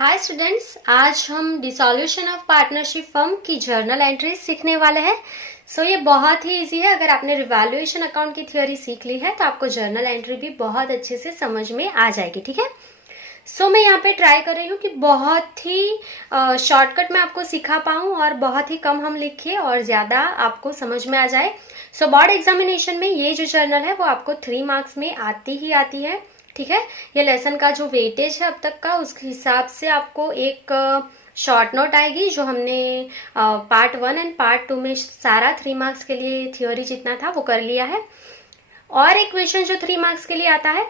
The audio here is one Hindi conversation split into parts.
हाय स्टूडेंट्स, आज हम डिसॉल्यूशन ऑफ पार्टनरशिप फर्म की जर्नल एंट्रीज सीखने वाले हैं। ये बहुत ही इजी है। अगर आपने रिवैल्यूएशन अकाउंट की थ्योरी सीख ली है तो आपको जर्नल एंट्री भी बहुत अच्छे से समझ में आ जाएगी। ठीक है। मैं यहाँ पे ट्राई कर रही हूँ कि बहुत ही शॉर्टकट में आपको सिखा पाऊँ और बहुत ही कम हम लिखे और ज़्यादा आपको समझ में आ जाए। बोर्ड एग्जामिनेशन में ये जो जर्नल है वो आपको 3 मार्क्स में आती ही आती है। ठीक है। ये लेसन का जो वेटेज है अब तक का, उसके हिसाब से आपको एक शॉर्ट नोट आएगी जो हमने पार्ट 1 एंड पार्ट 2 में सारा 3 मार्क्स के लिए थ्योरी जितना था वो कर लिया है। और एक क्वेश्चन जो 3 मार्क्स के लिए आता है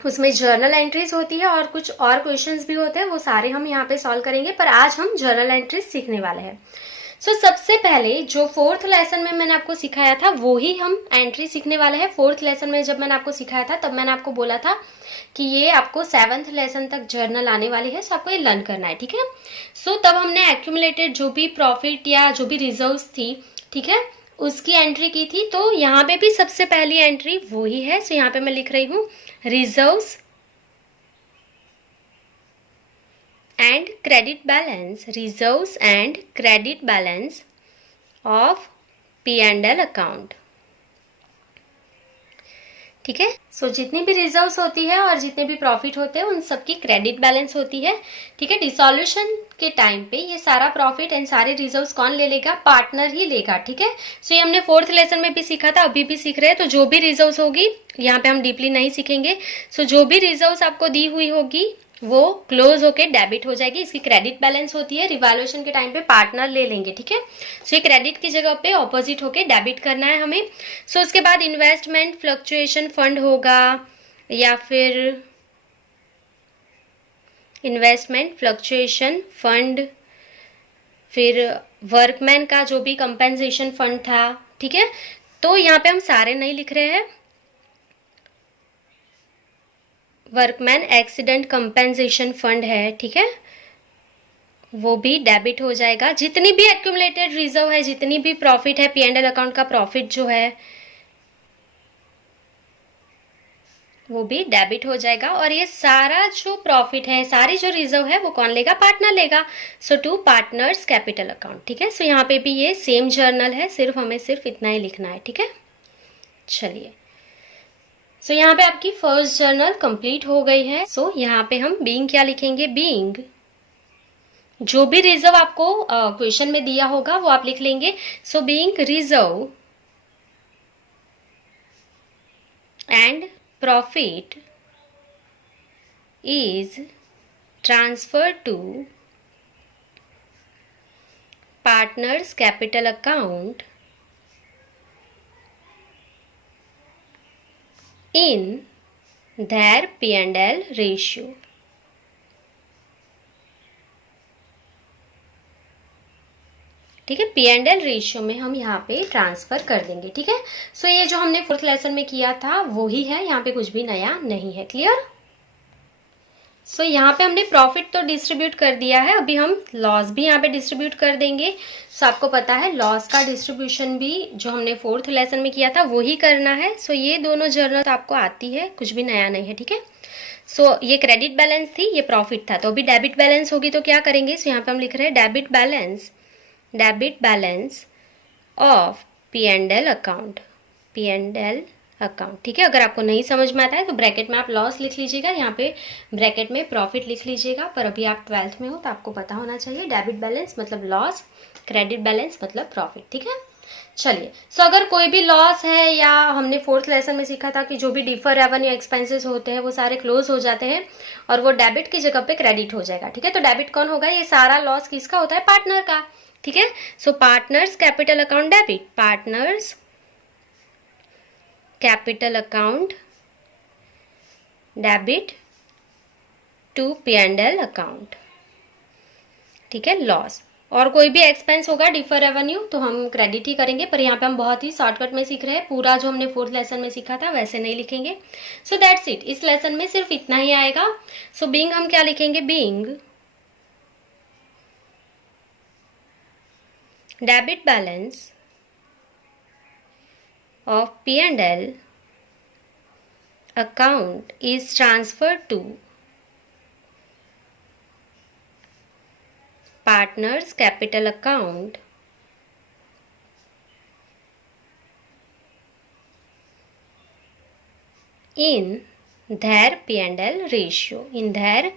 उसमें जर्नल एंट्रीज होती है और कुछ और क्वेश्चंस भी होते हैं, वो सारे हम यहाँ पे सॉल्व करेंगे। पर आज हम जर्नल एंट्रीज सीखने वाले हैं। सबसे पहले जो 4th लेसन में मैंने आपको सिखाया था वो ही हम एंट्री सीखने वाले हैं। 4th लेसन में जब मैंने आपको सिखाया था तब मैंने आपको बोला था कि ये आपको 7th लेसन तक जर्नल आने वाली है, आपको ये लर्न करना है। ठीक है। तब हमने एक्यूमुलेटेड जो भी प्रॉफिट या जो भी रिजर्व्स थी, ठीक है, उसकी एंट्री की थी। तो यहाँ पे भी सबसे पहली एंट्री वो ही है। यहाँ पे मैं लिख रही हूँ reserves and credit balance, reserves and credit balance of P&L account। ठीक है। जितनी भी रिजर्व्स होती है और जितने भी प्रॉफिट होते हैं उन सबकी क्रेडिट बैलेंस होती है। ठीक है। डिसॉल्यूशन के टाइम पे ये सारा प्रॉफिट एंड सारे रिजर्व्स कौन ले लेगा? पार्टनर ही लेगा। ठीक है। ये हमने 4th लेसन में भी सीखा था, अभी भी सीख रहे हैं। तो जो भी रिजर्व्स होगी यहाँ पे हम डीपली नहीं सीखेंगे। जो भी रिजर्व्स आपको दी हुई होगी वो क्लोज होके डेबिट हो जाएगी। इसकी क्रेडिट बैलेंस होती है। रिवैल्यूएशन के टाइम पे पार्टनर ले लेंगे। ठीक है। ये क्रेडिट की जगह पे ऑपोजिट होके डेबिट करना है हमें। उसके बाद इन्वेस्टमेंट फ्लक्चुएशन फंड होगा या फिर इन्वेस्टमेंट फ्लक्चुएशन फंड, फिर वर्कमैन का जो भी कंपेंसेशन फंड था। ठीक है। तो यहाँ पे हम सारे नहीं लिख रहे हैं। वर्कमैन एक्सीडेंट कंपेंसेशन फंड है, ठीक है, वो भी डेबिट हो जाएगा। जितनी भी एक्यूमुलेटेड रिजर्व है, जितनी भी प्रॉफिट है, P&L अकाउंट का प्रॉफिट जो है वो भी डेबिट हो जाएगा। और ये सारा जो प्रॉफिट है, सारी जो रिजर्व है वो कौन लेगा? पार्टनर लेगा। To partners capital account. ठीक है। यहाँ पे भी ये सेम जर्नल है, हमें सिर्फ इतना ही लिखना है। ठीक है। चलिए, यहाँ पे आपकी फर्स्ट जर्नल कंप्लीट हो गई है। यहाँ पे हम बीइंग क्या लिखेंगे? बीइंग जो भी रिजर्व आपको क्वेश्चन में दिया होगा वो आप लिख लेंगे। Being reserve and profit is transferred to partners capital account in their P&L ratio। ठीक है। P&L रेशियो में हम यहाँ पे ट्रांसफर कर देंगे। ठीक है। ये जो हमने 4th लेसन में किया था वो ही है, यहाँ पे कुछ भी नया नहीं है। क्लियर? यहाँ पे हमने प्रॉफिट तो डिस्ट्रीब्यूट कर दिया है, अभी हम लॉस भी यहाँ पे डिस्ट्रीब्यूट कर देंगे। आपको पता है लॉस का डिस्ट्रीब्यूशन भी जो हमने 4th लेसन में किया था वो ही करना है। ये दोनों जर्नल तो आपको आती है, कुछ भी नया नहीं है। ठीक है। ये क्रेडिट बैलेंस थी, ये प्रॉफिट था, तो अभी डेबिट बैलेंस होगी तो क्या करेंगे? यहाँ पे हम लिख रहे हैं debit balance of P&L account. P&L account. ठीक है। अगर आपको नहीं समझ में आता है तो ब्रैकेट में आप लॉस लिख लीजिएगा, यहाँ पे ब्रैकेट में प्रॉफिट लिख लीजिएगा। पर अभी आप 12th में हो तो आपको पता होना चाहिए डेबिट बैलेंस मतलब लॉस, क्रेडिट बैलेंस मतलब प्रॉफिट। ठीक है। चलिए, अगर कोई भी लॉस है या हमने 4th लेसन में सीखा था कि जो भी डिफर रेवेन्यू एक्सपेंसेस होते हैं वो सारे क्लोज हो जाते हैं और वो डेबिट की जगह पे क्रेडिट हो जाएगा। ठीक है। तो डेबिट कौन होगा? ये सारा लॉस किसका होता है? पार्टनर का। ठीक है। Partners capital account debit, partners capital account debit to P&L account. ठीक है। लॉस और कोई भी एक्सपेंस होगा डिफर रेवेन्यू तो हम क्रेडिट ही करेंगे। पर यहाँ पे हम बहुत ही शॉर्टकट में सीख रहे हैं, पूरा जो हमने 4th लेसन में सीखा था वैसे नहीं लिखेंगे। That's it. इस लेसन में सिर्फ इतना ही आएगा। बीइंग हम क्या लिखेंगे? Being debit balance of P&L account is transferred to partners capital account in their P&L ratio, in their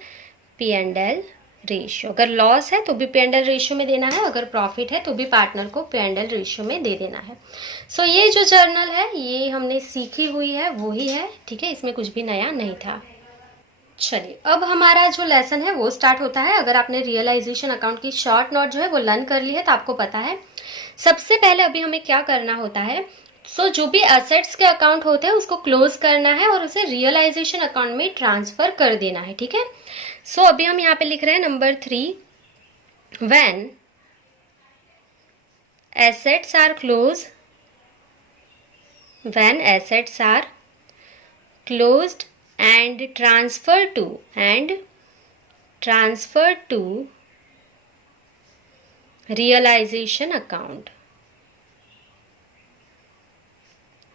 P&L ratio. अगर लॉस है तो भी P&L रेशियो में देना है, अगर प्रॉफिट है तो भी पार्टनर को P&L रेशियो में दे देना है। सो ये जो जर्नल है ये हमने सीखी हुई है, वही है, ठीक है, इसमें कुछ भी नया नहीं था। चलिए अब हमारा जो लेसन है वो स्टार्ट होता है। अगर आपने रियलाइजेशन अकाउंट की शॉर्ट नोट जो है वो लर्न कर ली है तो आपको पता है सबसे पहले अभी हमें क्या करना होता है। जो भी एसेट्स के अकाउंट होते हैं उसको क्लोज करना है और उसे रियलाइजेशन अकाउंट में ट्रांसफर कर देना है, ठीक है। अभी हम यहाँ पे लिख रहे हैं number 3, when assets are close, when assets are closed and transfer to realization account।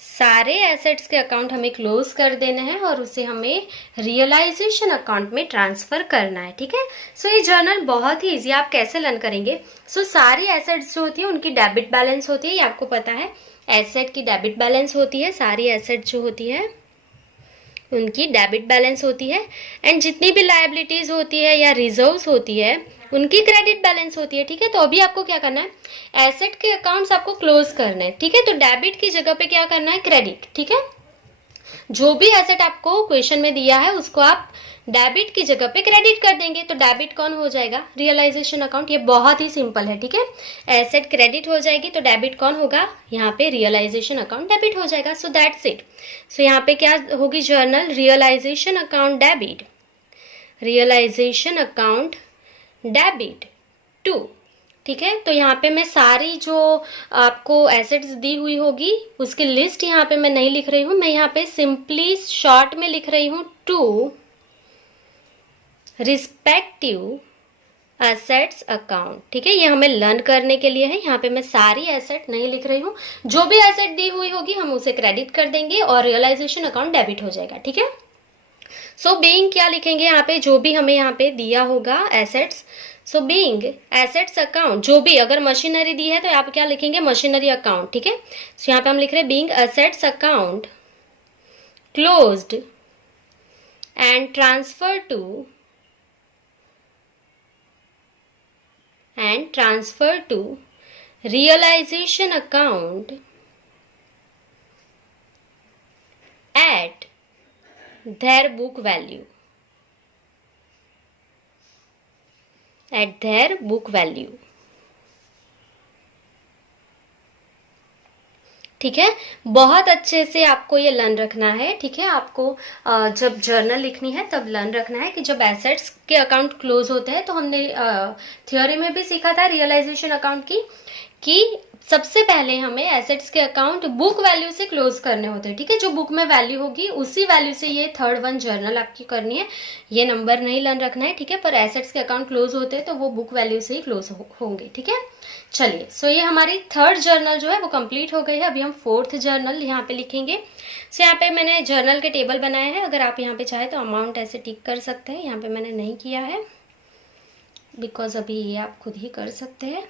सारे एसेट्स के अकाउंट हमें क्लोज कर देने हैं और उसे हमें रियलाइजेशन अकाउंट में ट्रांसफर करना है, ठीक है। ये जर्नल बहुत ही इजी, आप कैसे लर्न करेंगे। सारी एसेट्स जो होती है उनकी डेबिट बैलेंस होती है, ये आपको पता है। एसेट की डेबिट बैलेंस होती है, सारी एसेट जो होती है उनकी डेबिट बैलेंस होती है, एंड जितनी भी लायबिलिटीज होती है या रिजर्व्स होती है उनकी क्रेडिट बैलेंस होती है, ठीक है। तो अभी आपको क्या करना है, एसेट के अकाउंट्स आपको क्लोज करना है, ठीक है। तो डेबिट की जगह पे क्या करना है, क्रेडिट, ठीक है। जो भी एसेट आपको क्वेश्चन में दिया है उसको आप डेबिट की जगह पे क्रेडिट कर देंगे, तो डेबिट कौन हो जाएगा, रियलाइजेशन अकाउंट। ये बहुत ही सिंपल है, ठीक है। एसेट क्रेडिट हो जाएगी तो डेबिट कौन होगा, यहाँ पे रियलाइजेशन अकाउंट डेबिट हो जाएगा। So that's it. यहाँ पे क्या होगी journal, realization account debit, realization account debit to, ठीक है। तो यहाँ पे मैं सारी जो आपको एसेट्स दी हुई होगी उसकी लिस्ट यहाँ पे मैं नहीं लिख रही हूँ, मैं यहाँ पे सिंपली शॉर्ट में लिख रही हूँ टू रिस्पेक्टिव एसेट्स अकाउंट, ठीक है। ये हमें लर्न करने के लिए है, यहाँ पे मैं सारी एसेट नहीं लिख रही हूँ। जो भी एसेट दी हुई होगी हम उसे क्रेडिट कर देंगे और रियलाइजेशन अकाउंट डेबिट हो जाएगा, ठीक है। बीइंग क्या लिखेंगे यहाँ पे, जो भी हमें यहाँ पे दिया होगा एसेट्स। बीइंग एसेट्स अकाउंट, जो भी अगर मशीनरी दी है तो आप क्या लिखेंगे, मशीनरी अकाउंट, ठीक है। यहाँ पे हम लिख रहे हैं being assets account closed and transfer to realization account at their book value, at their book value, ठीक है। बहुत अच्छे से आपको ये लर्न रखना है, ठीक है। आपको जब जर्नल लिखनी है तब लर्न रखना है कि जब एसेट्स के अकाउंट क्लोज होते हैं, तो हमने थ्योरी में भी सीखा था रियलाइजेशन अकाउंट की कि सबसे पहले हमें एसेट्स के अकाउंट बुक वैल्यू से क्लोज करने होते हैं, ठीक है। जो बुक में वैल्यू होगी उसी वैल्यू से ये थर्ड वन जर्नल आपकी करनी है। ये नंबर नहीं लर्न रखना है, ठीक है। पर एसेट्स के अकाउंट क्लोज होते हैं तो वो बुक वैल्यू से ही क्लोज होंगे, ठीक है। चलिए, ये हमारी थर्ड जर्नल जो है वो कंप्लीट हो गई है। अभी हम फोर्थ जर्नल यहाँ पे लिखेंगे। यहाँ पे मैंने जर्नल के टेबल बनाए हैं, अगर आप यहाँ पे चाहे तो अमाउंट ऐसे टिक कर सकते हैं। यहाँ पे मैंने नहीं किया है बिकॉज अभी ये आप खुद ही कर सकते हैं,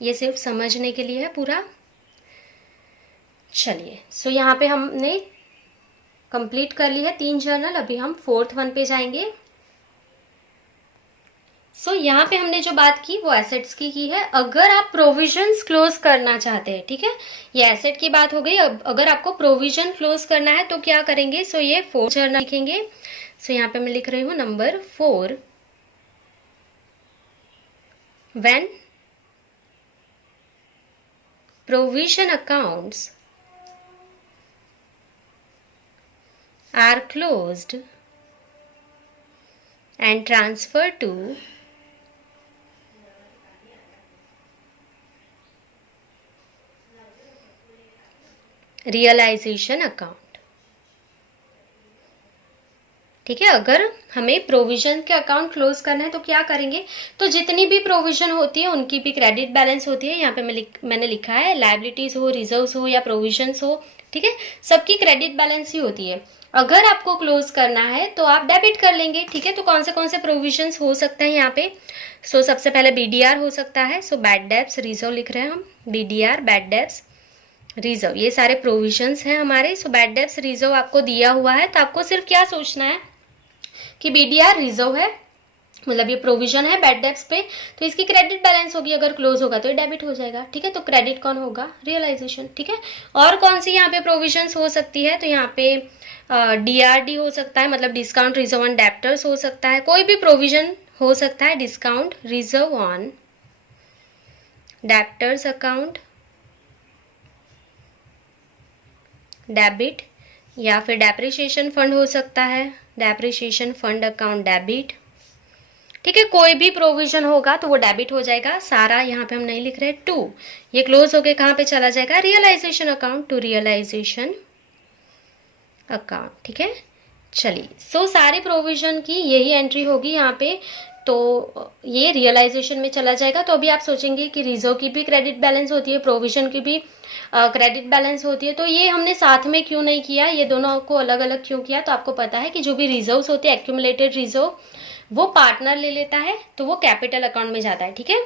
ये सिर्फ समझने के लिए है पूरा। चलिए, यहाँ पे हमने कंप्लीट कर ली है 3 जर्नल। अभी हम फोर्थ वन पे जाएंगे। यहाँ पे हमने जो बात की वो एसेट्स की है। अगर आप प्रोविजंस क्लोज करना चाहते हैं, ठीक है, ये एसेट की बात हो गई। अब अगर आपको प्रोविजन क्लोज करना है तो क्या करेंगे, ये 4 जर्नल लिखेंगे। यहाँ पे मैं लिख रही हूँ number 4, when provision accounts are closed and transferred to realization account, ठीक है। अगर हमें प्रोविजन के अकाउंट क्लोज करना है तो क्या करेंगे, तो जितनी भी प्रोविजन होती है उनकी भी क्रेडिट बैलेंस होती है। यहाँ पे मैंने लिखा है लायबिलिटीज हो, रिजर्व्स हो या प्रोविजंस हो, ठीक है, सबकी क्रेडिट बैलेंस ही होती है। अगर आपको क्लोज करना है तो आप डेबिट कर लेंगे, ठीक है। तो कौन से प्रोविजंस हो सकते हैं यहाँ पे? सो सबसे पहले बीडीआर हो सकता है, सो बैड डेब्ट्स रिजर्व लिख रहे हैं हम, बीडीआर बैड डेब्ट्स रिजर्व, ये सारे प्रोविजंस हैं हमारे। सो बैड डेब्ट्स रिजर्व आपको दिया हुआ है, तो आपको सिर्फ क्या सोचना है कि बीडीआर रिजर्व है, मतलब ये प्रोविजन है बैड डेब्ट्स पे, तो इसकी क्रेडिट बैलेंस होगी, अगर क्लोज होगा तो ये डेबिट हो जाएगा, ठीक है। तो क्रेडिट कौन होगा? रियलाइजेशन, ठीक है। और कौन सी यहाँ पे प्रोविजंस हो सकती है? तो यहाँ पे डीआरडी हो सकता है, मतलब डिस्काउंट रिजर्व ऑन डेप्टर्स हो सकता है, कोई भी प्रोविजन हो सकता है, discount reserve on debtors account debit, या फिर डेप्रिसिएशन फंड हो सकता है, डेप्रिसिएशन फंड अकाउंट डेबिट, ठीक है। कोई भी प्रोविजन होगा तो वो डेबिट हो जाएगा सारा, यहाँ पे हम नहीं लिख रहे टू, ये क्लोज होके कहाँ पे चला जाएगा? Realization account, to realisation account, ठीक है। चलिए, सो सारे प्रोविजन की यही एंट्री होगी यहाँ पे, तो ये रियलाइजेशन में चला जाएगा। तो अभी आप सोचेंगे कि रिजर्व की भी क्रेडिट बैलेंस होती है, प्रोविजन की भी क्रेडिट बैलेंस होती है, तो ये हमने साथ में क्यों नहीं किया, ये दोनों को अलग अलग क्यों किया? तो आपको पता है कि जो भी रिजर्व्स होते हैं, एक्यूमुलेटेड रिजर्व, वो पार्टनर ले लेता है तो वो कैपिटल अकाउंट में जाता है, ठीक है।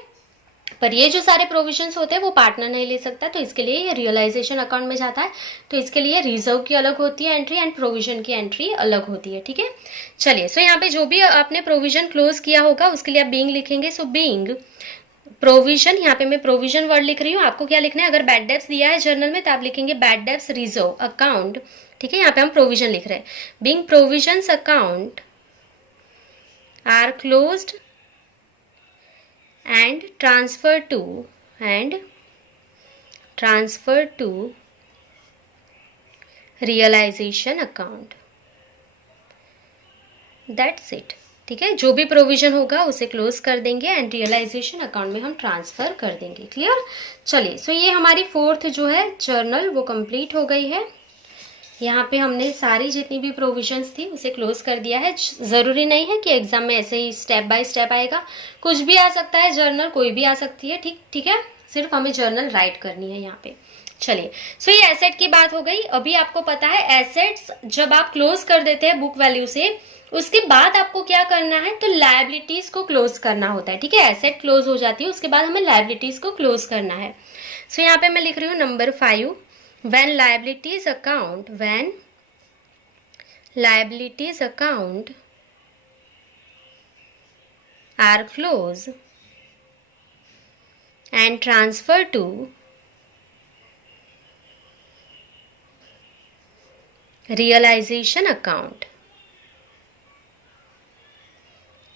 पर ये जो सारे प्रोविजंस होते हैं वो पार्टनर नहीं ले सकता, तो इसके लिए ये रियलाइजेशन अकाउंट में जाता है। तो इसके लिए रिजर्व की अलग होती है एंट्री एंड प्रोविजन की एंट्री अलग होती है, ठीक है। चलिए, सो यहाँ पे जो भी आपने प्रोविजन क्लोज किया होगा उसके लिए आप बीइंग लिखेंगे। सो बीइंग प्रोविजन, यहाँ पे मैं प्रोविजन वर्ड लिख रही हूँ, आपको क्या लिखना है? अगर बैड डेब्ट्स दिया है जर्नल में तो आप लिखेंगे बैड डेब्ट्स रिजर्व अकाउंट, ठीक है। यहाँ पे हम प्रोविजन लिख रहे हैं, being provisions account are closed and transfer to realization account, that's it, ठीक है। जो भी प्रोविजन होगा उसे क्लोज कर देंगे एंड रियलाइजेशन अकाउंट में हम ट्रांसफर कर देंगे, क्लियर। चलिए, सो ये हमारी फोर्थ जो है जर्नल वो कंप्लीट हो गई है। यहाँ पे हमने सारी जितनी भी प्रोविजंस थी उसे क्लोज कर दिया है। जरूरी नहीं है कि एग्जाम में ऐसे ही स्टेप बाय स्टेप आएगा, कुछ भी आ सकता है, जर्नल कोई भी आ सकती है, ठीक है। सिर्फ हमें जर्नल राइट करनी है यहाँ पे। चलिए, सो ये एसेट की बात हो गई। अभी आपको पता है एसेट्स जब आप क्लोज कर देते हैं बुक वैल्यू से, उसके बाद आपको क्या करना है? तो लायबिलिटीज को क्लोज करना होता है, ठीक है। एसेट क्लोज हो जाती है, उसके बाद हमें लायबिलिटीज को क्लोज करना है। सो यहाँ पे मैं लिख रही हूँ number 5, when liabilities account are closed and transferred to realization account,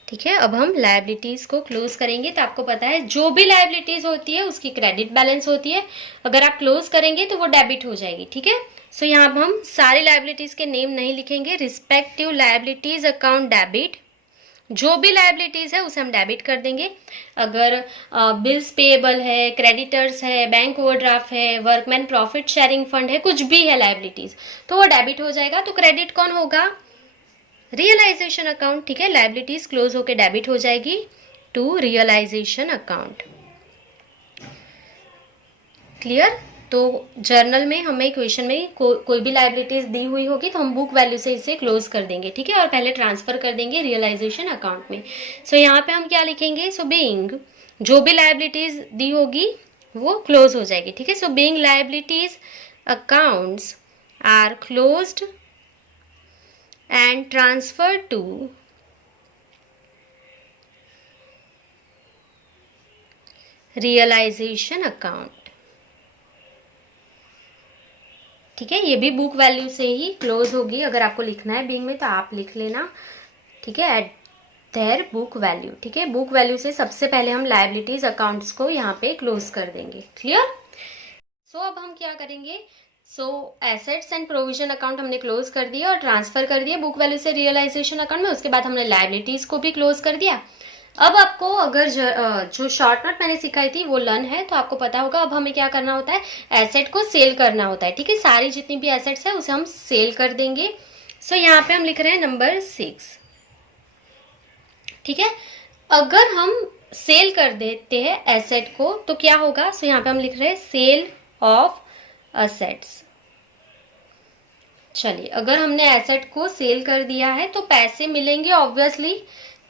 ठीक है। अब हम लायबिलिटीज को क्लोज करेंगे, तो आपको पता है जो भी लायबिलिटीज होती है उसकी क्रेडिट बैलेंस होती है, अगर आप क्लोज करेंगे तो वो डेबिट हो जाएगी, ठीक है। सो यहाँ अब हम सारी लायबिलिटीज के नेम नहीं लिखेंगे, रिस्पेक्टिव लायबिलिटीज अकाउंट डेबिट, जो भी लायबिलिटीज है उसे हम डेबिट कर देंगे। अगर बिल्स पेएबल है, क्रेडिटर्स है, बैंक ओवरड्राफ्ट है, वर्कमैन प्रॉफिट शेयरिंग फंड है, कुछ भी है लायबिलिटीज, तो वो डेबिट हो जाएगा। तो क्रेडिट कौन होगा? रियलाइजेशन अकाउंट, ठीक है। लायबिलिटीज क्लोज होकर डेबिट हो जाएगी टू रियलाइजेशन अकाउंट, क्लियर। तो जर्नल में हमें क्वेश्चन में कोई भी लायबिलिटीज दी हुई होगी तो हम बुक वैल्यू से इसे क्लोज कर देंगे, ठीक है, और पहले ट्रांसफर कर देंगे रियलाइजेशन अकाउंट में। सो यहाँ पे हम क्या लिखेंगे? सो बीइंग, जो भी लायबिलिटीज दी होगी वो क्लोज हो जाएगी, ठीक है। So being liabilities accounts are closed and transfer to realization account, ठीक है। ये भी बुक वैल्यू से ही क्लोज होगी, अगर आपको लिखना है बीइंग में तो आप लिख लेना, ठीक है, एट देयर बुक वैल्यू, ठीक है। बुक वैल्यू से सबसे पहले हम लायबिलिटीज अकाउंट्स को यहाँ पे क्लोज कर देंगे, क्लियर। सो अब हम क्या करेंगे? So assets and provision account हमने क्लोज कर दिया और ट्रांसफर कर दिया बुक वैल्यू से रियलाइजेशन अकाउंट में, उसके बाद हमने लायबिलिटीज को भी क्लोज कर दिया। अब आपको अगर जो शॉर्ट नोट मैंने सिखाई थी वो लर्न है तो आपको पता होगा अब हमें क्या करना होता है, एसेट को सेल करना होता है, ठीक है। सारी जितनी भी एसेट्स है उसे हम सेल कर देंगे। सो यहाँ पे हम लिख रहे हैं नंबर 6, ठीक है। अगर हम सेल कर देते हैं एसेट को तो क्या होगा? सो यहाँ पे हम लिख रहे हैं सेल ऑफ असेट्स, चलिए, अगर हमने एसेट को सेल कर दिया है तो पैसे मिलेंगे ऑब्वियसली,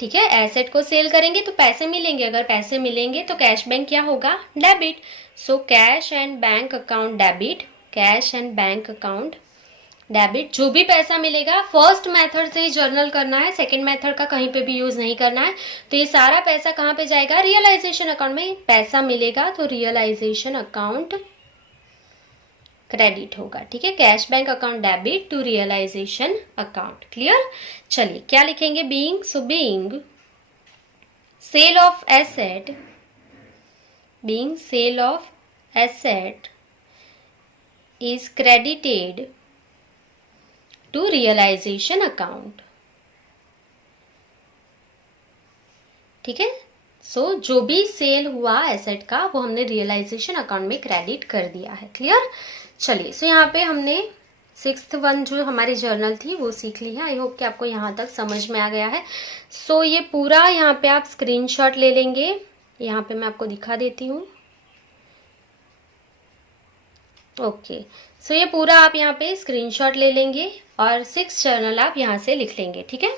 ठीक है। एसेट को सेल करेंगे तो पैसे मिलेंगे, अगर पैसे मिलेंगे तो कैश बैंक क्या होगा, debit. So cash and bank account debit, cash and bank account debit. जो भी पैसा मिलेगा फर्स्ट मेथड से ही जर्नल करना है, सेकंड मेथड का कहीं पे भी यूज नहीं करना है। तो ये सारा पैसा कहाँ पे जाएगा, रियलाइजेशन अकाउंट में पैसा मिलेगा तो रियलाइजेशन अकाउंट क्रेडिट होगा, ठीक है। Cash bank account debit to realisation account, clear. चलिए क्या लिखेंगे, being. So being sale of asset, being sale of asset is credited to realisation account, ठीक है। सो जो भी सेल हुआ एसेट का वो हमने रियलाइजेशन अकाउंट में क्रेडिट कर दिया है, क्लियर। चलिए, सो यहाँ पे हमने 6th वन जो हमारी जर्नल थी वो सीख ली है। आई होप कि आपको यहाँ तक समझ में आ गया है। सो ये पूरा यहाँ पे आप स्क्रीनशॉट ले लेंगे, यहाँ पे मैं आपको दिखा देती हूँ। ओके, सो ये पूरा आप यहाँ पे स्क्रीनशॉट ले लेंगे और 6th जर्नल आप यहाँ से लिख लेंगे, ठीक है।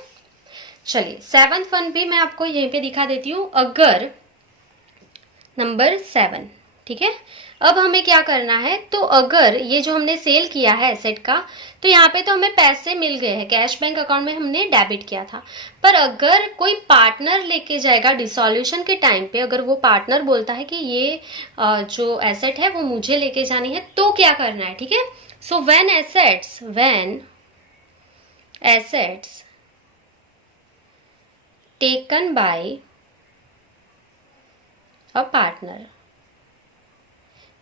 चलिए 7th वन भी मैं आपको यहीं पे दिखा देती हूँ। अगर नंबर 7, ठीक है। अब हमें क्या करना है, तो अगर ये जो हमने सेल किया है एसेट का, तो यहाँ पे तो हमें पैसे मिल गए हैं, कैश बैंक अकाउंट में हमने डेबिट किया था। पर अगर कोई पार्टनर लेके जाएगा डिसॉल्यूशन के टाइम पे, अगर वो पार्टनर बोलता है कि ये जो एसेट है वो मुझे लेके जानी है, तो क्या करना है, ठीक है। So when assets taken by a partner,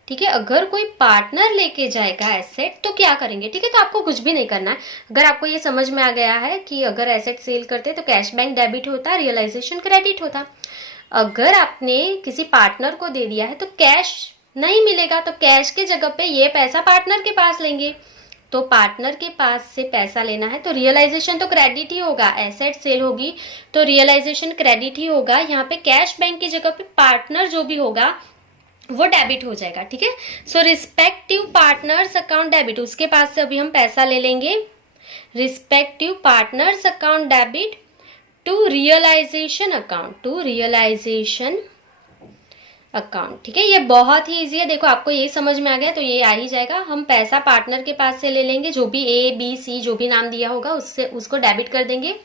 ठीक है। अगर कोई पार्टनर लेके जाएगा एसेट तो क्या करेंगे, ठीक है। तो आपको कुछ भी नहीं करना है। अगर आपको ये समझ में आ गया है कि अगर एसेट सेल करते तो कैश बैंक डेबिट होता, रियलाइजेशन क्रेडिट होता। अगर आपने किसी पार्टनर को दे दिया है तो कैश नहीं मिलेगा, तो कैश के जगह पे ये पैसा पार्टनर के पास लेंगे। तो पार्टनर के पास से पैसा लेना है तो रियलाइजेशन तो क्रेडिट ही होगा, एसेट सेल होगी तो रियलाइजेशन क्रेडिट ही होगा। यहाँ पे कैश बैंक की जगह पे पार्टनर जो भी होगा वो डेबिट हो जाएगा, ठीक है। So respective partners account debit, उसके पास से अभी हम पैसा ले लेंगे। Respective partners account debit to realisation account, to realisation account, ठीक है। ये बहुत ही इजी है, देखो आपको ये समझ में आ गया तो ये आ ही जाएगा। हम पैसा पार्टनर के पास से ले लेंगे, जो भी ए बी सी जो भी नाम दिया होगा उससे उसको डेबिट कर देंगे।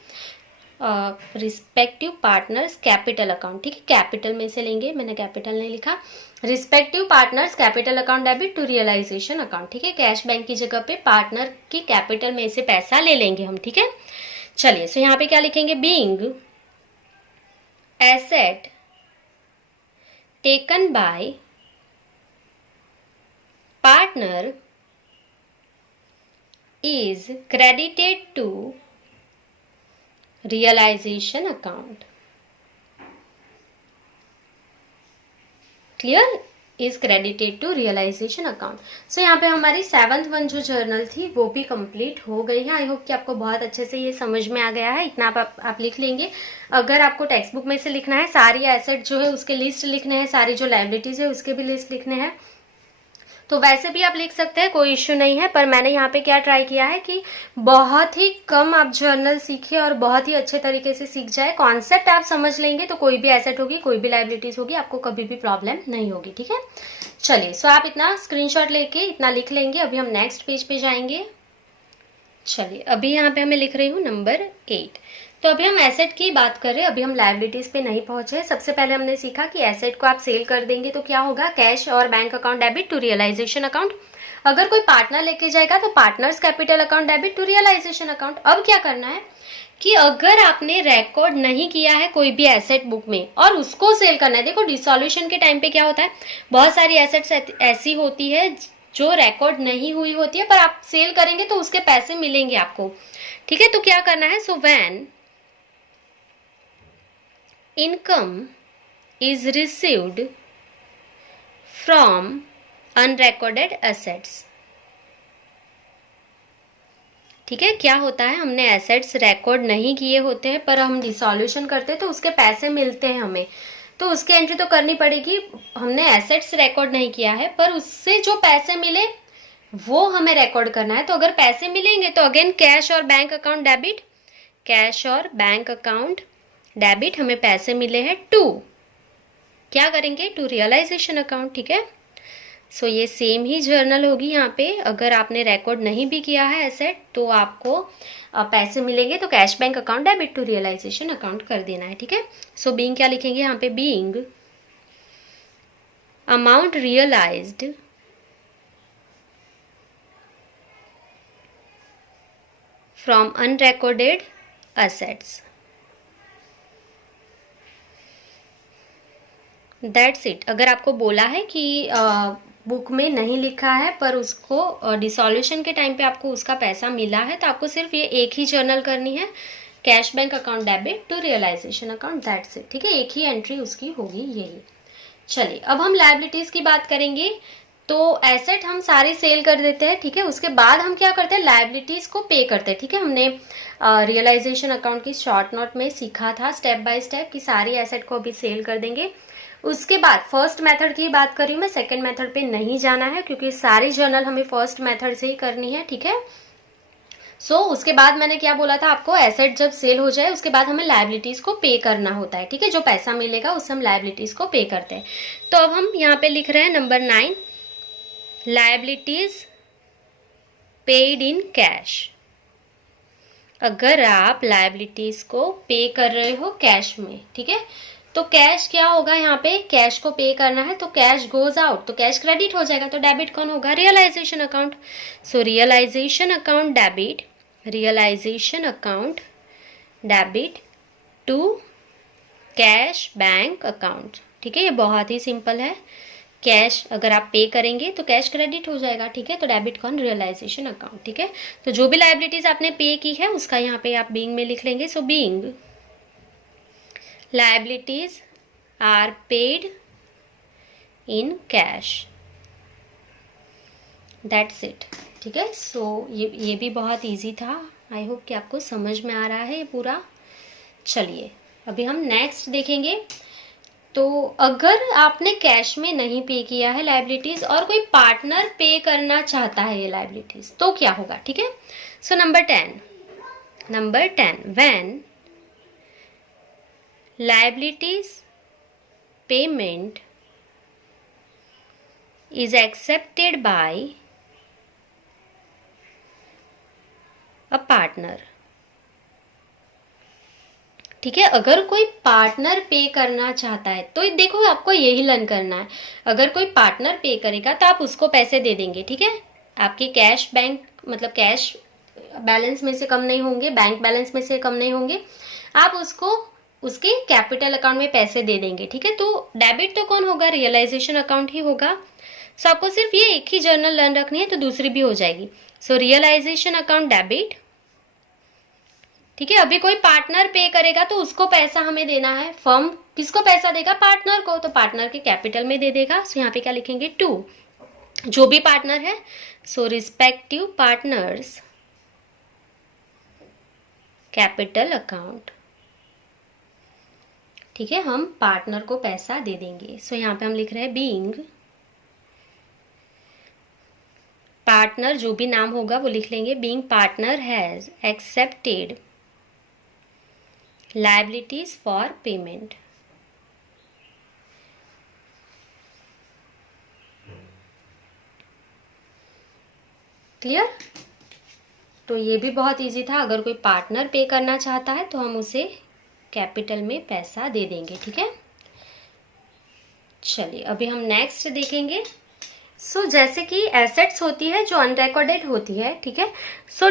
रिस्पेक्टिव पार्टनर्स कैपिटल अकाउंट, ठीक है, कैपिटल में से लेंगे, मैंने कैपिटल नहीं लिखा। Respective partners capital account debit to realisation account, ठीक है। कैश बैंक की जगह पे पार्टनर की कैपिटल में से पैसा ले लेंगे हम, ठीक है। चलिए, सो यहाँ पे क्या लिखेंगे, being asset taken by partner is credited to realisation account, clear, is credited to realisation account. So यहाँ पे हमारी 7th वन जो जर्नल थी वो भी कंप्लीट हो गई है। आई होप कि आपको बहुत अच्छे से ये समझ में आ गया है। इतना आप लिख लेंगे। अगर आपको टेक्स्ट बुक में से लिखना है, सारी एसेट जो है उसके लिस्ट लिखने हैं, सारी जो लायबिलिटीज है उसके भी लिस्ट लिखने हैं, तो वैसे भी आप लिख सकते हैं, कोई इश्यू नहीं है। पर मैंने यहाँ पे क्या ट्राई किया है कि बहुत ही कम आप जर्नल सीखिए और बहुत ही अच्छे तरीके से सीख जाए। कॉन्सेप्ट आप समझ लेंगे तो कोई भी एसेट होगी, कोई भी लायबिलिटीज होगी, आपको कभी भी प्रॉब्लम नहीं होगी, ठीक है। चलिए, सो आप इतना स्क्रीनशॉट लेके इतना लिख लेंगे। अभी हम नेक्स्ट पेज पे जाएंगे। चलिए, अभी यहाँ पे मैं लिख रही हूँ नंबर 8। तो अभी हम एसेट की बात कर रहे हैं, अभी हम लायबिलिटीज पे नहीं पहुंचे। सबसे पहले हमने सीखा कि एसेट को आप सेल कर देंगे तो क्या होगा, कैश और bank account debit to realisation account. अगर कोई पार्टनर लेके जाएगा तो partners capital account debit to realisation account. अब क्या करना है कि अगर आपने रिकॉर्ड नहीं किया है कोई भी एसेट बुक में और उसको सेल करना है, देखो डिसॉल्यूशन के टाइम पे क्या होता है, बहुत सारी एसेट्स ऐसी होती है जो रिकॉर्ड नहीं हुई होती है, पर आप सेल करेंगे तो उसके पैसे मिलेंगे आपको, ठीक है। तो क्या करना है, so when income is received from unrecorded assets, ठीक है। क्या होता है, हमने एसेट्स रिकॉर्ड नहीं किए होते हैं पर हम डिसॉल्यूशन करते हैं तो उसके पैसे मिलते हैं हमें, तो उसकी एंट्री तो करनी पड़ेगी। हमने एसेट्स रिकॉर्ड नहीं किया है पर उससे जो पैसे मिले वो हमें रिकॉर्ड करना है। तो अगर पैसे मिलेंगे तो अगेन कैश और बैंक अकाउंट डेबिट, कैश और बैंक अकाउंट डेबिट, हमें पैसे मिले हैं टू, क्या करेंगे, टू रियलाइजेशन अकाउंट। ठीक है, सो ये सेम ही जर्नल होगी यहाँ पे। अगर आपने रिकॉर्ड नहीं भी किया है एसेट तो आपको पैसे मिलेंगे तो cash bank account debit to realisation account कर देना है। ठीक है, सो बीइंग क्या लिखेंगे यहाँ पे, being amount realized from unrecorded assets, that's it. अगर आपको बोला है कि बुक में नहीं लिखा है पर उसको डिसॉल्यूशन के टाइम पे आपको उसका पैसा मिला है, तो आपको सिर्फ ये एक ही जर्नल करनी है, cash bank account debit to realisation account, that's it. ठीक है, एक ही एंट्री उसकी होगी यही। चलिए अब हम लायबिलिटीज की बात करेंगे। तो एसेट हम सारे सेल कर देते हैं। ठीक है, उसके बाद हम क्या करते हैं, लायबिलिटीज को पे करते हैं। ठीक है, हमने रियलाइजेशन अकाउंट की शॉर्ट नोट में सीखा था स्टेप बाय स्टेप कि सारी एसेट को अभी सेल कर देंगे। उसके बाद फर्स्ट मेथड की बात कर रही हूँ मैं, सेकंड मेथड पे नहीं जाना है क्योंकि सारी जर्नल हमें फर्स्ट मेथड से ही करनी है। ठीक है, उसके बाद मैंने क्या बोला था आपको, एसेट जब सेल हो जाए उसके बाद हमें लायबिलिटीज को पे करना होता है। ठीक है, जो पैसा मिलेगा उससे हम लायबिलिटीज को पे करते हैं। तो अब हम यहाँ पे लिख रहे हैं number 9, liabilities paid in cash. अगर आप लायबिलिटीज को पे कर रहे हो कैश में, ठीक है, तो कैश क्या होगा, यहाँ पे कैश को पे करना है तो कैश गोज आउट, तो कैश क्रेडिट हो जाएगा, तो डेबिट कौन होगा, realization account. So realization account debit, realization account debit to cash bank account. ठीक है, ये बहुत ही सिंपल है। कैश अगर आप पे करेंगे तो कैश क्रेडिट हो जाएगा। ठीक है, तो डेबिट कौन, रियलाइजेशन अकाउंट। ठीक है, तो जो भी लायबिलिटीज आपने पे की है उसका यहाँ पे आप बीइंग में लिख लेंगे। So being liabilities are paid in cash, that's it। ठीक है, सो ये भी बहुत इजी था। आई होप कि आपको समझ में आ रहा है ये पूरा। चलिए अभी हम नेक्स्ट देखेंगे। तो अगर आपने कैश में नहीं पे किया है लायबिलिटीज और कोई पार्टनर पे करना चाहता है ये लायबिलिटीज, तो क्या होगा। ठीक है, so number 10 when liabilities payment is accepted by a partner। ठीक है, अगर कोई पार्टनर पे करना चाहता है तो देखो आपको यही लर्न करना है। अगर कोई पार्टनर पे करेगा तो आप उसको पैसे दे देंगे। ठीक है, आपके कैश बैंक मतलब कैश बैलेंस में से कम नहीं होंगे, बैंक बैलेंस में से कम नहीं होंगे, आप उसको उसके कैपिटल अकाउंट में पैसे दे देंगे। ठीक है, तो डेबिट तो कौन होगा, रियलाइजेशन अकाउंट ही होगा। सो आपको सिर्फ ये एक ही जर्नल लर्न रखनी है तो दूसरी भी हो जाएगी। सो रियलाइजेशन अकाउंट डेबिट। ठीक है, अभी कोई पार्टनर पे करेगा तो उसको पैसा हमें देना है। फर्म किसको पैसा देगा, पार्टनर को, तो पार्टनर के कैपिटल में दे देगा। सो यहाँ पे क्या लिखेंगे, 2, जो भी पार्टनर है। So respective partners capital account. ठीक है, हम पार्टनर को पैसा दे देंगे। सो यहाँ पे हम लिख रहे हैं बीइंग पार्टनर, जो भी नाम होगा वो लिख लेंगे। Being partner has accepted liabilities for payment. Clear, तो ये भी बहुत इजी था। अगर कोई पार्टनर पे करना चाहता है तो हम उसे कैपिटल में पैसा दे देंगे। ठीक है, चलिए अभी हम नेक्स्ट देखेंगे। जैसे कि एसेट्स होती है जो अनरिकॉर्डेड होती है, ठीक है,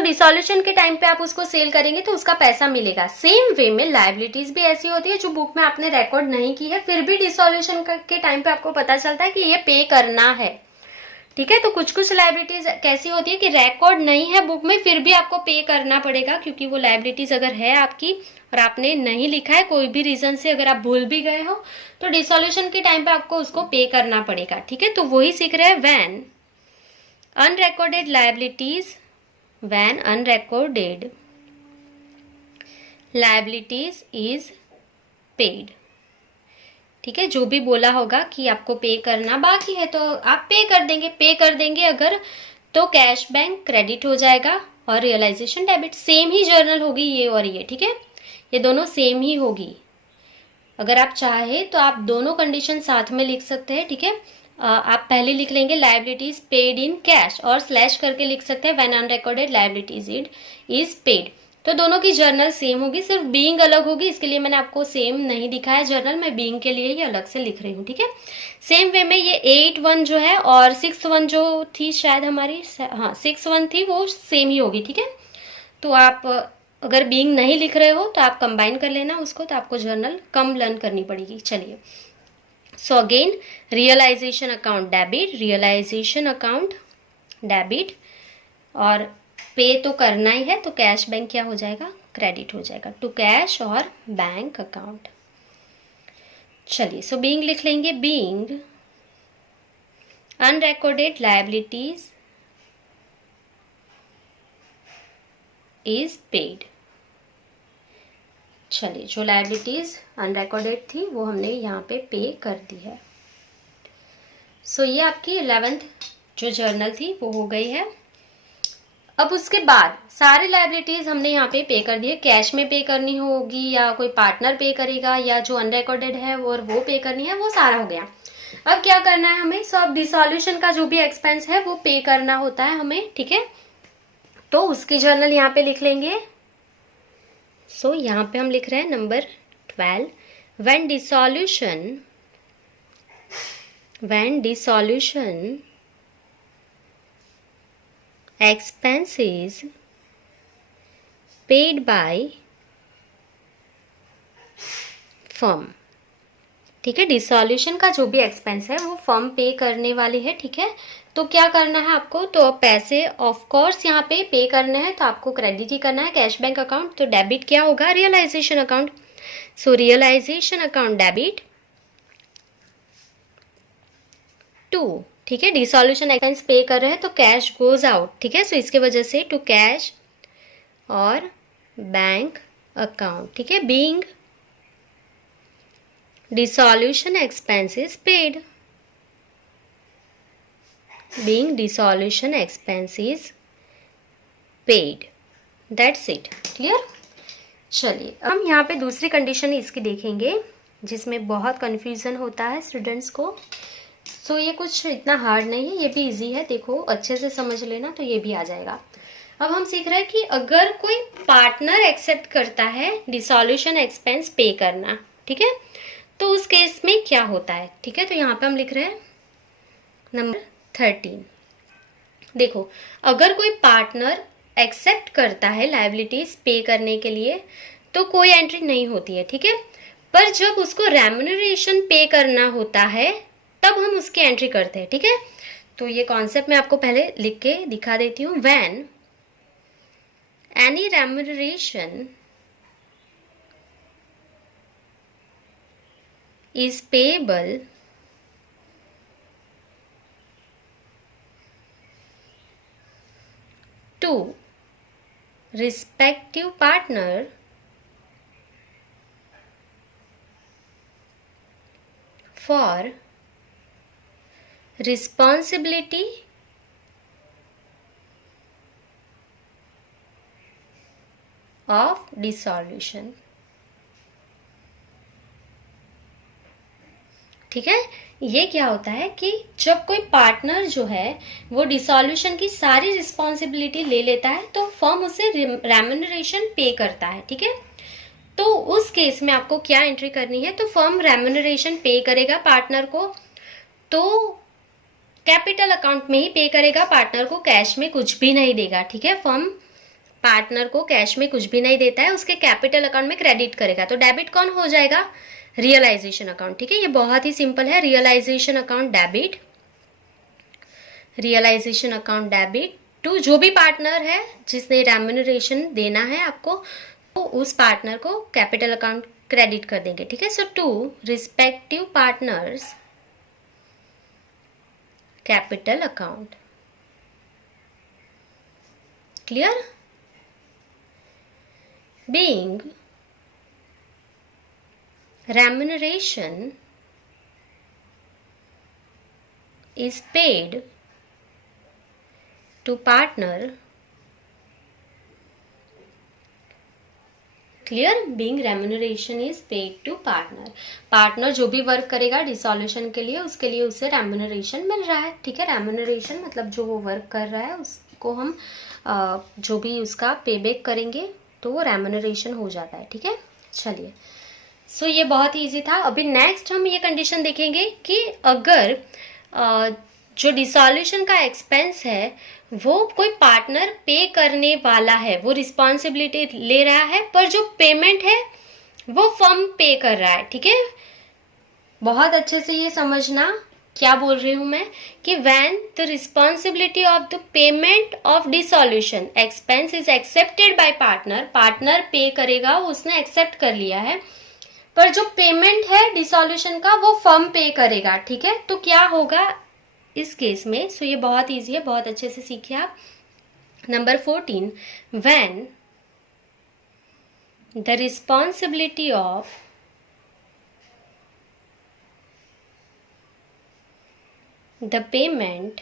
डिसॉल्यूशन के टाइम पे आप उसको सेल करेंगे तो उसका पैसा मिलेगा। सेम वे में लायबिलिटीज भी ऐसी होती है जो बुक में आपने रिकॉर्ड नहीं की है, फिर भी डिसॉल्यूशन के टाइम पे आपको पता चलता है कि ये पे करना है। ठीक है, तो कुछ कुछ लायबिलिटीज कैसी होती है कि रिकॉर्ड नहीं है बुक में फिर भी आपको पे करना पड़ेगा, क्योंकि वो लायबिलिटीज अगर है आपकी और आपने नहीं लिखा है, कोई भी रीजन से अगर आप भूल भी गए हो तो डिसॉल्यूशन के टाइम पे आपको उसको पे करना पड़ेगा। ठीक है, तो वही सीख रहे हैं। When unrecorded liabilities, when unrecorded liabilities is paid. ठीक है, जो भी बोला होगा कि आपको पे करना बाकी है तो आप पे कर देंगे। अगर तो कैश बैंक क्रेडिट हो जाएगा और रियलाइजेशन डेबिट। सेम ही जर्नल होगी ये और ये, ठीक है, ये दोनों सेम ही होगी। अगर आप चाहे तो आप दोनों कंडीशन साथ में लिख सकते हैं, ठीक है। आप पहले लिख लेंगे लायबिलिटीज पेड इन कैश और स्लैश करके लिख सकते हैं when unrecorded liabilities is paid. तो दोनों की जर्नल सेम होगी, सिर्फ बीइंग अलग होगी, इसके लिए मैंने आपको सेम नहीं दिखाया जर्नल, मैं बीइंग के लिए ही अलग से लिख रही हूँ, ठीक है। सेम वे में ये 8-1 जो है और 6-1 जो थी शायद हमारी, हाँ 6-1 थी, वो सेम ही होगी, ठीक है। तो आप अगर बीइंग नहीं लिख रहे हो तो आप कंबाइन कर लेना उसको, तो आपको जर्नल कम लर्न करनी पड़ेगी। चलिए, so again realization account debit, realization account debit, और पे तो करना ही है, तो कैश बैंक क्या हो जाएगा, क्रेडिट हो जाएगा टू कैश और बैंक अकाउंट। चलिए, सो बीइंग लिख लेंगे, being unrecorded liabilities is paid. चलिए, जो लायबिलिटीज अनरिकॉर्डेड थी वो हमने यहाँ पे कर दी है। सो ये आपकी 11th जो जर्नल थी वो हो गई है। अब उसके बाद सारी लायबिलिटीज हमने यहाँ पे कर दी है। कैश में पे करनी होगी या कोई पार्टनर पे करेगा या जो अनरिकॉर्डेड है वो पे करनी है, वो सारा हो गया। अब क्या करना है हमें, सो अब डिसॉल्यूशन का जो भी एक्सपेंस है वो पे करना होता है हमें, ठीक है। तो उसकी जर्नल यहाँ पे लिख लेंगे। सो यहाँ पे हम लिख रहे हैं number 12, when dissolution expenses paid by firm, ठीक है। डिसॉल्यूशन का जो भी एक्सपेंस है वो फर्म पे करने वाली है, ठीक है। तो क्या करना है आपको, तो पैसे ऑफ कोर्स यहाँ पे करने हैं, तो आपको क्रेडिट ही करना है कैश बैंक अकाउंट। तो डेबिट क्या होगा, realization account. So realization account debit to, ठीक है, डिसॉल्यूशन एक्सपेंस पे कर रहे हैं तो कैश गोज आउट, ठीक है। सो इसके वजह से टू कैश और बैंक अकाउंट, ठीक है। Being dissolution expenses paid, being dissolution expenses paid, that's it, clear। चलिए, हम यहाँ पे दूसरी कंडीशन इसकी देखेंगे जिसमें बहुत कंफ्यूजन होता है स्टूडेंट्स को। सो ये कुछ इतना हार्ड नहीं है, ये भी इजी है, देखो अच्छे से समझ लेना तो ये भी आ जाएगा। अब हम सीख रहे हैं कि अगर कोई पार्टनर एक्सेप्ट करता है डिसॉल्यूशन एक्सपेंस पे करना, ठीक है, तो उस केस में क्या होता है, ठीक है। तो यहाँ पे हम लिख रहे हैं नंबर 13। देखो, अगर कोई पार्टनर एक्सेप्ट करता है लायबिलिटीज पे करने के लिए तो कोई एंट्री नहीं होती है, ठीक है। पर जब उसको रेम्यूनरेशन पे करना होता है तब हम उसकी एंट्री करते हैं, ठीक है। तो ये कॉन्सेप्ट मैं आपको पहले लिख के दिखा देती हूँ। When any remuneration is payable to respective partner for responsibility of dissolution, ठीक है। ये क्या होता है कि जब कोई पार्टनर जो है वो डिसॉल्यूशन की सारी रिस्पॉन्सिबिलिटी ले लेता है तो फर्म उसे रेम्यूनरेशन पे करता है, ठीक है। तो उस केस में आपको क्या एंट्री करनी है, तो फर्म रेम्यूनरेशन पे करेगा पार्टनर को, तो कैपिटल अकाउंट में ही पे करेगा, पार्टनर को कैश में कुछ भी नहीं देगा, ठीक है। फर्म पार्टनर को कैश में कुछ भी नहीं देता है, उसके कैपिटल अकाउंट में क्रेडिट करेगा। तो डेबिट कौन हो जाएगा, रियलाइजेशन अकाउंट, ठीक है। ये बहुत ही सिंपल है, realization account debit, realization account debit to जो भी पार्टनर है जिसने रेम्यूनरेशन देना है आपको, तो उस पार्टनर को कैपिटल अकाउंट क्रेडिट कर देंगे, ठीक है। So to respective partners capital account, clear. Being remuneration is paid to partner, clear, being remuneration is paid to partner. Partner जो भी वर्क करेगा डिसॉल्यूशन के लिए, उसके लिए उसे रेम्यूनरेशन मिल रहा है, ठीक है। रेम्यूनरेशन मतलब जो वो वर्क कर रहा है उसको हम जो भी उसका पे बैक करेंगे तो वो रेम्यूनरेशन हो जाता है, ठीक है। चलिए, सो ये बहुत ही ईजी था। अभी नेक्स्ट हम ये कंडीशन देखेंगे कि अगर जो डिसॉल्यूशन का एक्सपेंस है वो कोई पार्टनर पे करने वाला है, वो रिस्पॉन्सिबिलिटी ले रहा है, पर जो पेमेंट है वो फर्म पे कर रहा है, ठीक है। बहुत अच्छे से ये समझना क्या बोल रही हूं मैं कि when the responsibility of the payment of dissolution expense is accepted by partner, partner पे करेगा, उसने एक्सेप्ट कर लिया है, पर जो पेमेंट है डिसॉल्यूशन का वो फर्म पे करेगा, ठीक है। तो क्या होगा इस केस में? सो ये बहुत इजी है, बहुत अच्छे से सीखिए आप। Number 14, when the responsibility of the payment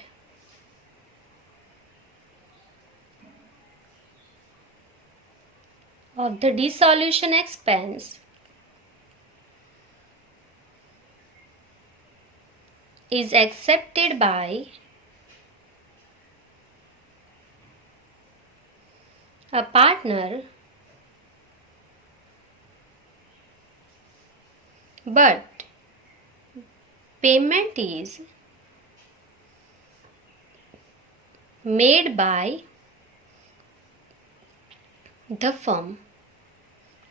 of the dissolution expense is accepted by a partner but payment is made by the firm,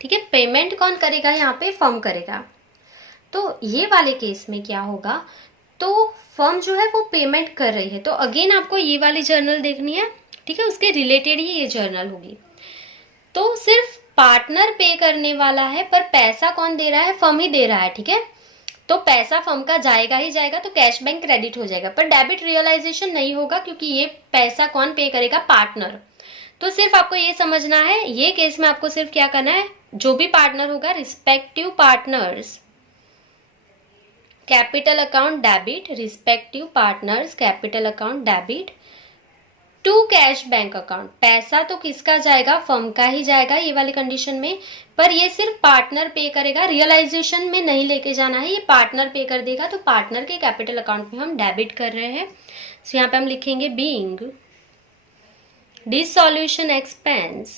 ठीक है। पेमेंट कौन करेगा? यहाँ पे फर्म करेगा। तो ये वाले केस में क्या होगा, तो फर्म जो है वो पेमेंट कर रही है, तो अगेन आपको ये वाली जर्नल देखनी है, ठीक है, उसके रिलेटेड ही ये जर्नल होगी। तो सिर्फ पार्टनर पे करने वाला है, पर पैसा कौन दे रहा है? फर्म ही दे रहा है, ठीक है। तो पैसा फर्म का जाएगा ही जाएगा, तो कैश बैंक क्रेडिट हो जाएगा, पर डेबिट रियलाइजेशन नहीं होगा क्योंकि ये पैसा कौन पे करेगा? पार्टनर। तो सिर्फ आपको ये समझना है, ये केस में आपको सिर्फ क्या करना है, जो भी पार्टनर होगा, respective partners capital account debit, respective partners capital account debit to cash bank account. पैसा तो किसका जाएगा? फर्म का ही जाएगा ये वाली कंडीशन में, पर ये सिर्फ पार्टनर पे करेगा, रियलाइजेशन में नहीं लेके जाना है, ये पार्टनर पे कर देगा, तो पार्टनर के कैपिटल अकाउंट में हम डेबिट कर रहे हैं। तो यहाँ पे हम लिखेंगे being dissolution expense,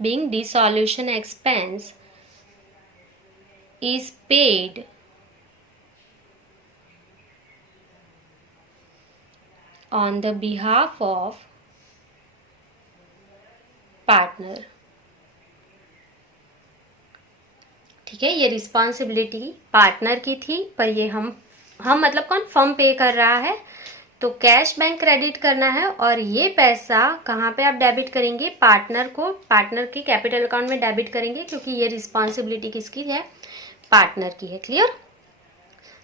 being dissolution expense is paid on the behalf of partner, ठीक है। ये रिस्पॉन्सिबिलिटी पार्टनर की थी, पर ये हम मतलब कौन? फर्म पे कर रहा है, तो कैश बैंक क्रेडिट करना है, और ये पैसा कहाँ पे आप डेबिट करेंगे? पार्टनर को, पार्टनर के कैपिटल अकाउंट में डेबिट करेंगे, क्योंकि ये रिस्पॉन्सिबिलिटी किसकी है? पार्टनर की है, क्लियर।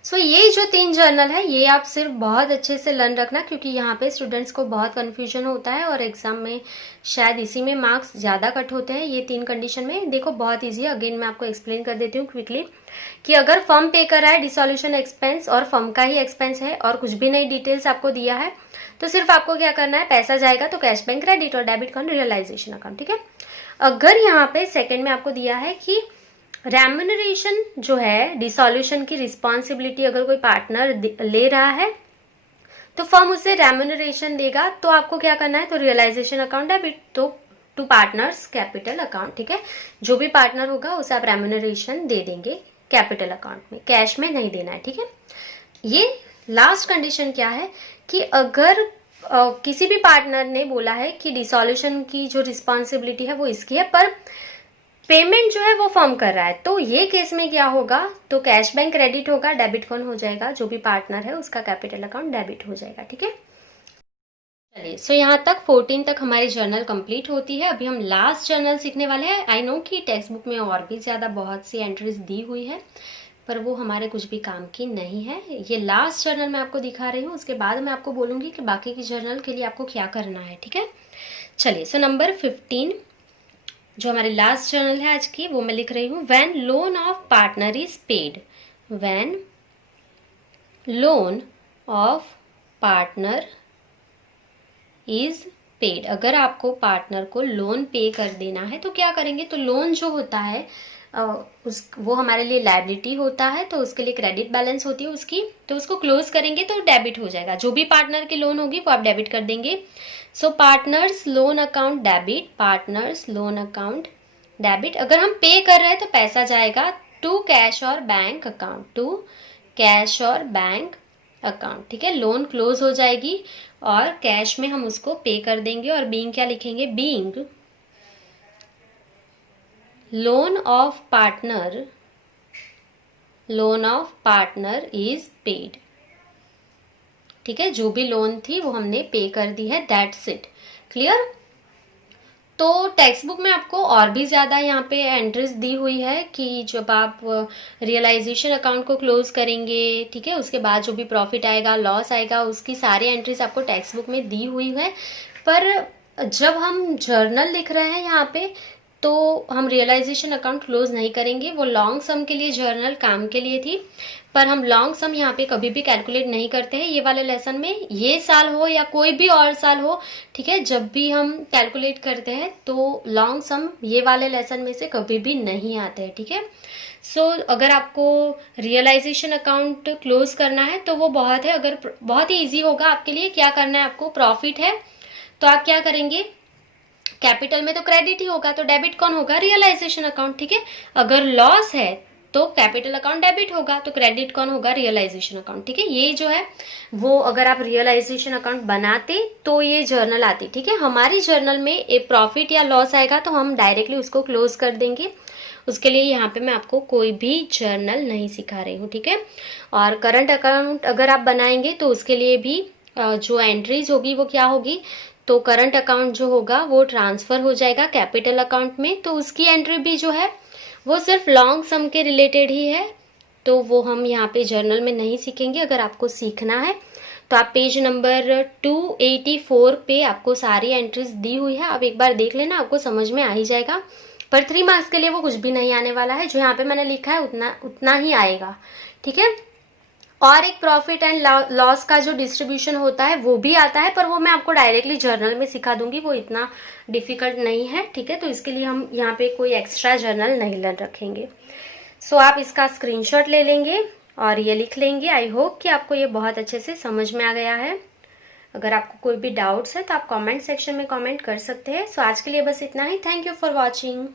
सो ये जो 3 जर्नल है ये आप सिर्फ बहुत अच्छे से लर्न रखना, क्योंकि यहाँ पे स्टूडेंट्स को बहुत कंफ्यूजन होता है और एग्जाम में शायद इसी में मार्क्स ज़्यादा कट होते हैं। ये 3 कंडीशन में देखो बहुत ईजी है, अगेन मैं आपको एक्सप्लेन कर देती हूँ क्विकली कि अगर फर्म पे कर रहा है डिसॉल्यूशन एक्सपेंस और फर्म का ही एक्सपेंस है और कुछ भी नई डिटेल्स आपको दिया है, तो सिर्फ आपको क्या करना है, पैसा जाएगा तो कैश बैंक क्रेडिट और डेबिट अकाउंट रियलाइजेशन अकाउंट, ठीक है। अगर यहाँ पे सेकेंड में आपको दिया है कि रेम्यूनरेशन जो है डिसॉल्यूशन की रिस्पॉन्सिबिलिटी अगर कोई पार्टनर ले रहा है तो फर्म उसे रेम्यूनरेशन देगा, तो आपको क्या करना है, तो रियलाइजेशन अकाउंट डेबिट, तो टू पार्टनर्स कैपिटल अकाउंट, ठीक है। जो भी पार्टनर होगा उसे आप रेम्यूनरेशन दे देंगे कैपिटल अकाउंट में, कैश में नहीं देना है, ठीक है। ये लास्ट कंडीशन क्या है कि अगर किसी भी पार्टनर ने बोला है कि डिसॉल्यूशन की जो रिस्पॉन्सिबिलिटी है वो इसकी है, पर पेमेंट जो है वो फर्म कर रहा है, तो ये केस में क्या होगा, तो कैश बैंक क्रेडिट होगा, डेबिट कौन हो जाएगा? जो भी पार्टनर है उसका कैपिटल अकाउंट डेबिट हो जाएगा, ठीक है। चलिए, सो यहाँ तक 14 तक हमारी जर्नल कंप्लीट होती है। अभी हम लास्ट जर्नल सीखने वाले हैं। आई नो कि टेक्स्ट बुक में और भी ज्यादा बहुत सी एंट्रीज दी हुई है, पर वो हमारे कुछ भी काम की नहीं है। ये लास्ट जर्नल मैं आपको दिखा रही हूँ, उसके बाद मैं आपको बोलूंगी कि बाकी की जर्नल के लिए आपको क्या करना है, ठीक है। चलिए, सो नंबर 15 जो हमारी लास्ट जर्नल है आज की, वो मैं लिख रही हूँ, when loan of partner is paid, when loan of partner is paid. अगर आपको पार्टनर को लोन पे कर देना है तो क्या करेंगे, तो लोन जो होता है वो हमारे लिए लायबिलिटी होता है, तो उसके लिए क्रेडिट बैलेंस होती है उसकी, तो उसको क्लोज करेंगे तो डेबिट हो जाएगा। जो भी पार्टनर की लोन होगी वो आप डेबिट कर देंगे। So partners loan account debit, partners loan account debit. अगर हम पे कर रहे हैं तो पैसा जाएगा टू कैश और बैंक अकाउंट, टू कैश और बैंक अकाउंट। ठीक है, लोन क्लोज हो जाएगी और कैश में हम उसको पे कर देंगे। और बीइंग क्या लिखेंगे, being loan of partner, loan of partner is paid. ठीक है, जो भी लोन थी वो हमने पे कर दी है, दैट्स इट। क्लियर। तो टेक्स्ट बुक में आपको और भी ज्यादा यहाँ पे एंट्रीज दी हुई है कि जब आप रियलाइजेशन अकाउंट को क्लोज करेंगे, ठीक है, उसके बाद जो भी प्रॉफिट आएगा लॉस आएगा उसकी सारी एंट्रीज आपको टेक्स्ट बुक में दी हुई है। पर जब हम जर्नल लिख रहे हैं यहाँ पे तो हम रियलाइजेशन अकाउंट क्लोज नहीं करेंगे। वो लॉन्ग सम के लिए जर्नल काम के लिए थी, पर हम लॉन्ग सम यहाँ पे कभी भी कैलकुलेट नहीं करते हैं ये वाले लेसन में। ये साल हो या कोई भी और साल हो, ठीक है, जब भी हम कैलकुलेट करते हैं तो लॉन्ग सम ये वाले लेसन में से कभी भी नहीं आते हैं। ठीक है, सो अगर आपको रियलाइजेशन अकाउंट क्लोज करना है तो वो बहुत है, अगर बहुत ही ईजी होगा आपके लिए। क्या करना है आपको, प्रॉफिट है तो आप क्या करेंगे, कैपिटल में तो क्रेडिट ही होगा, तो डेबिट कौन होगा, रियलाइजेशन अकाउंट। ठीक है, अगर लॉस है तो कैपिटल अकाउंट डेबिट होगा, तो क्रेडिट कौन होगा, रियलाइजेशन अकाउंट। ठीक है, ये जो है वो अगर आप रियलाइजेशन अकाउंट बनाते तो ये जर्नल आती। ठीक है, हमारी जर्नल में एक प्रॉफिट या लॉस आएगा तो हम डायरेक्टली उसको क्लोज कर देंगे। उसके लिए यहाँ पे मैं आपको कोई भी जर्नल नहीं सिखा रही हूँ। ठीक है, और करंट अकाउंट अगर आप बनाएंगे तो उसके लिए भी जो एंट्रीज होगी वो क्या होगी, तो करंट अकाउंट जो होगा वो ट्रांसफर हो जाएगा कैपिटल अकाउंट में, तो उसकी एंट्री भी जो है वो सिर्फ लॉन्ग सम के रिलेटेड ही है, तो वो हम यहाँ पे जर्नल में नहीं सीखेंगे। अगर आपको सीखना है तो आप पेज नंबर 284 पे आपको सारी एंट्रीज दी हुई है, आप एक बार देख लेना, आपको समझ में आ ही जाएगा। पर 3 मार्क्स के लिए वो कुछ भी नहीं आने वाला है, जो यहाँ पे मैंने लिखा है उतना ही आएगा। ठीक है, और एक प्रॉफिट एंड लॉस का जो डिस्ट्रीब्यूशन होता है वो भी आता है, पर वो मैं आपको डायरेक्टली जर्नल में सिखा दूंगी, वो इतना डिफिकल्ट नहीं है। ठीक है, तो इसके लिए हम यहाँ पे कोई एक्स्ट्रा जर्नल नहीं रखेंगे। सो आप इसका स्क्रीनशॉट ले लेंगे और ये लिख लेंगे। आई होप कि आपको ये बहुत अच्छे से समझ में आ गया है। अगर आपको कोई भी डाउट्स है तो आप कमेंट सेक्शन में कमेंट कर सकते हैं। सो आज के लिए बस इतना ही। Thank you for watching.